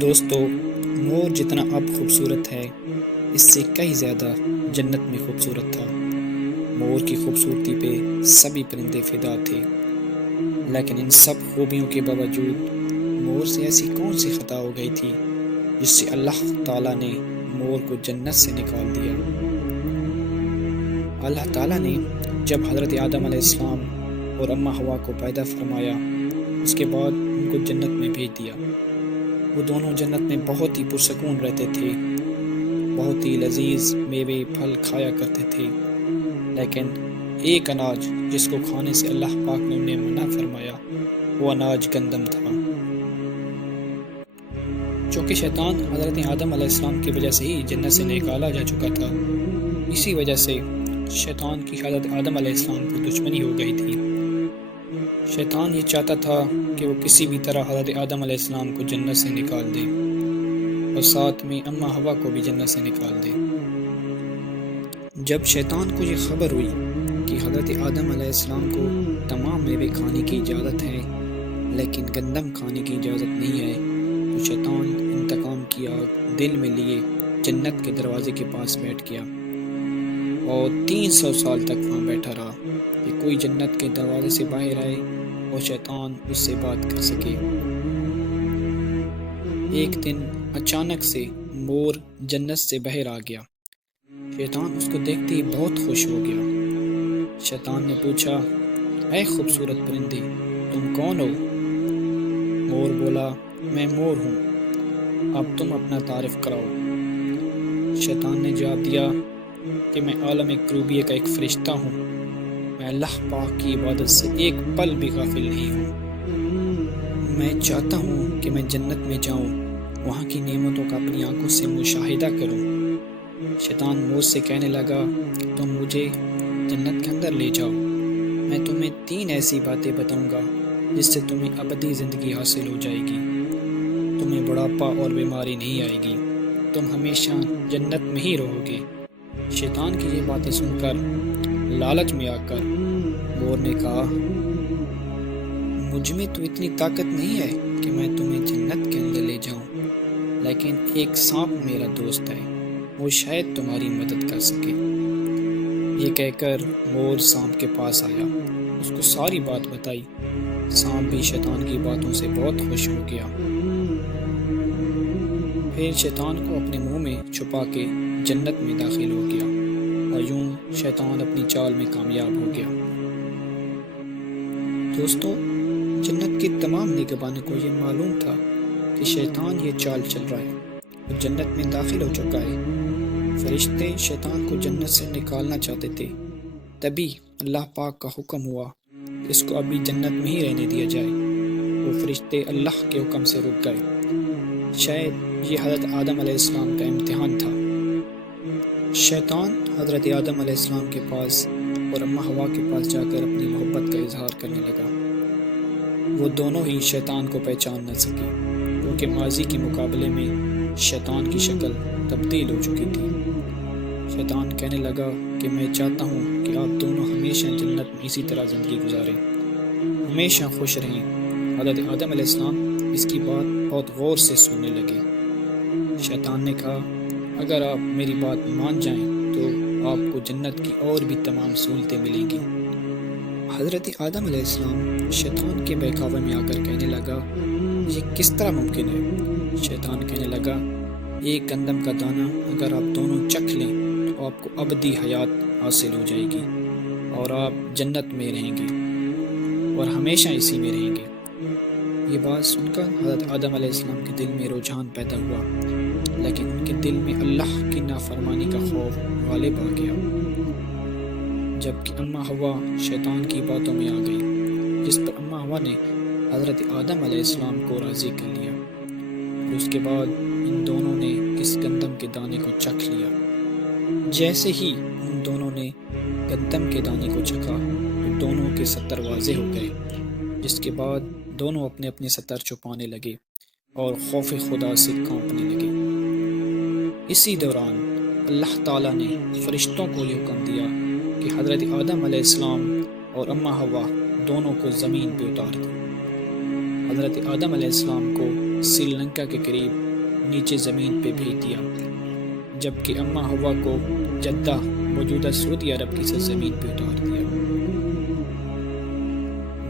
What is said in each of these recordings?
دوستو، مور جتنا اب خوبصورت ہے اس سے کئی زیادہ جنت میں خوبصورت تھا۔ مور کی خوبصورتی پہ سبھی پرندے فدا تھے، لیکن ان سب خوبیوں کے باوجود مور سے ایسی کون سی خطا ہو گئی تھی جس سے اللہ تعالیٰ نے مور کو جنت سے نکال دیا۔ اللہ تعالیٰ نے جب حضرت آدم علیہ السلام اور اماں حوا کو پیدا فرمایا، اس کے بعد ان کو جنت میں بھیج دیا۔ وہ دونوں جنت میں بہت ہی پرسکون رہتے تھے، بہت ہی لذیذ میوے پھل کھایا کرتے تھے، لیکن ایک اناج جس کو کھانے سے اللہ پاک نے انہیں منع فرمایا وہ اناج گندم تھا۔ چونکہ شیطان حضرت آدم علیہ السلام کی وجہ سے ہی جنت سے نکالا جا چکا تھا، اسی وجہ سے شیطان کی حضرت آدم علیہ السلام کو دشمنی ہو گئی تھی۔ شیطان یہ چاہتا تھا کہ وہ کسی بھی طرح حضرت آدم علیہ السلام کو جنت سے نکال دے اور ساتھ میں اماں حوا کو بھی جنت سے نکال دے۔ جب شیطان کو یہ خبر ہوئی کہ حضرت آدم علیہ السلام کو تمام میوے کھانے کی اجازت ہے لیکن گندم کھانے کی اجازت نہیں ہے، تو شیطان انتقام کی آگ دل میں لیے جنت کے دروازے کے پاس بیٹھ گیا اور 300 سال تک وہاں بیٹھا رہا کہ کوئی جنت کے دروازے سے باہر آئے اور شیطان اس سے بات کر سکے۔ ایک دن اچانک سے مور جنت سے باہر آ گیا۔ شیطان اس کو دیکھتے ہی بہت خوش ہو گیا۔ شیطان نے پوچھا، اے خوبصورت پرندے، تم کون ہو؟ مور بولا، میں مور ہوں، اب تم اپنا تعارف کراؤ۔ شیطان نے جواب دیا کہ میں عالم کروبیہ کا ایک فرشتہ ہوں، میں اللہ پاک کی عبادت سے ایک پل بھی غافل نہیں ہوں۔ میں چاہتا ہوں کہ میں جنت میں جاؤں، وہاں کی نعمتوں کا اپنی آنکھوں سے مشاہدہ کروں۔ شیطان مور سے کہنے لگا، تم مجھے جنت کے اندر لے جاؤ، میں تمہیں 3 ایسی باتیں بتاؤں گا جس سے تمہیں ابدی زندگی حاصل ہو جائے گی، تمہیں بڑھاپا اور بیماری نہیں آئے گی، تم ہمیشہ جنت میں ہی رہو گے۔ شیطان کی یہ باتیں سن کر لالچ میں آ کر مور نے کہا، مجھ میں تو اتنی طاقت نہیں ہے کہ میں تمہیں جنت کے اندر لے جاؤں، لیکن ایک سانپ میرا دوست ہے، وہ شاید تمہاری مدد کر سکے۔ یہ کہہ کر مور سانپ کے پاس آیا، اس کو ساری بات بتائی۔ سانپ بھی شیطان کی باتوں سے بہت خوش ہو گیا، پھر شیطان کو اپنے منہ میں چھپا کے جنت میں داخل ہو گیا اور یوں شیطان اپنی چال میں کامیاب ہو گیا۔ دوستو، جنت کے تمام نگہبانوں کو یہ معلوم تھا کہ شیطان یہ چال چل رہا ہے، وہ جنت میں داخل ہو چکا ہے۔ فرشتے شیطان کو جنت سے نکالنا چاہتے تھے، تبھی اللہ پاک کا حکم ہوا کہ اس کو ابھی جنت میں ہی رہنے دیا جائے۔ وہ فرشتے اللہ کے حکم سے رک گئے۔ شاید یہ حضرت آدم علیہ السلام کا امتحان تھا۔ شیطان حضرت آدم علیہ السلام کے پاس اور اماں حوا کے پاس جا کر اپنی محبت کا اظہار کرنے لگا۔ وہ دونوں ہی شیطان کو پہچان نہ سکے، کیونکہ ماضی کے مقابلے میں شیطان کی شکل تبدیل ہو چکی تھی۔ شیطان کہنے لگا کہ میں چاہتا ہوں کہ آپ دونوں ہمیشہ جنت میں اسی طرح زندگی گزاریں، ہمیشہ خوش رہیں۔ حضرت آدم علیہ السلام اس کی بات بہت غور سے سننے لگے۔ شیطان نے کہا، اگر آپ میری بات مان جائیں تو آپ کو جنت کی اور بھی تمام سہولتیں ملیں گی۔ حضرت آدم علیہ السلام شیطان کے بہکاوے میں آ کر کہنے لگا، یہ کس طرح ممکن ہے؟ شیطان کہنے لگا، ایک گندم کا دانہ اگر آپ دونوں چکھ لیں تو آپ کو ابدی حیات حاصل ہو جائے گی اور آپ جنت میں رہیں گے اور ہمیشہ اسی میں رہیں گے۔ یہ بات سن کر حضرت آدم علیہ السلام کے دل میں رجحان پیدا ہوا، لیکن ان کے دل میں اللہ کی نافرمانی کا خوف غالب آ گیا۔ جبکہ اماں حوا شیطان کی باتوں میں آ گئی، جس پر اماں حوا نے حضرت آدم علیہ السلام کو راضی کر لیا۔ پھر اس کے بعد ان دونوں نے اس گندم کے دانے کو چکھ لیا۔ جیسے ہی ان دونوں نے گندم کے دانے کو چکھا تو دونوں کے ستر واضح ہو گئے، جس کے بعد دونوں اپنے اپنے ستر چھپانے لگے اور خوف خدا سے کانپنے لگے۔ اسی دوران اللہ تعالیٰ نے فرشتوں کو یہ حکم دیا کہ حضرت آدم علیہ السلام اور اماں حوا دونوں کو زمین پہ اتار دیں۔ حضرت آدم علیہ السلام کو سری لنکا کے قریب نیچے زمین پہ بھیج دیا، جبکہ اماں ہوا کو جدہ موجودہ سعودی عرب کی سرزمین پہ اتار دیا۔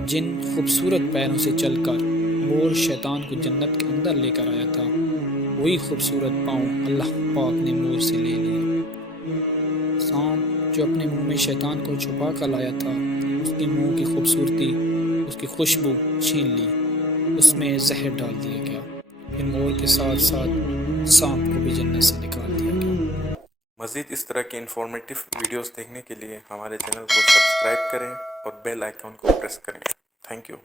جن خوبصورت پیروں سے چل کر مور شیطان کو جنت کے اندر لے کر آیا تھا، وہی خوبصورت پاؤں اللہ پاک نے مور سے لے لیے۔ سانپ جو اپنے منہ میں شیطان کو چھپا کر لایا تھا، اس کے منہ کی خوبصورتی، اس کی خوشبو چھین لی، اس میں زہر ڈال دیا گیا، پھر مور کے ساتھ ساتھ سانپ کو بھی جنت سے نکال دیا گیا۔ مزید اس طرح کے انفارمیٹیو ویڈیوز دیکھنے کے لیے ہمارے چینل کو سبسکرائب کریں اور بیل آئیکن کو پریس کریں۔ Thank you.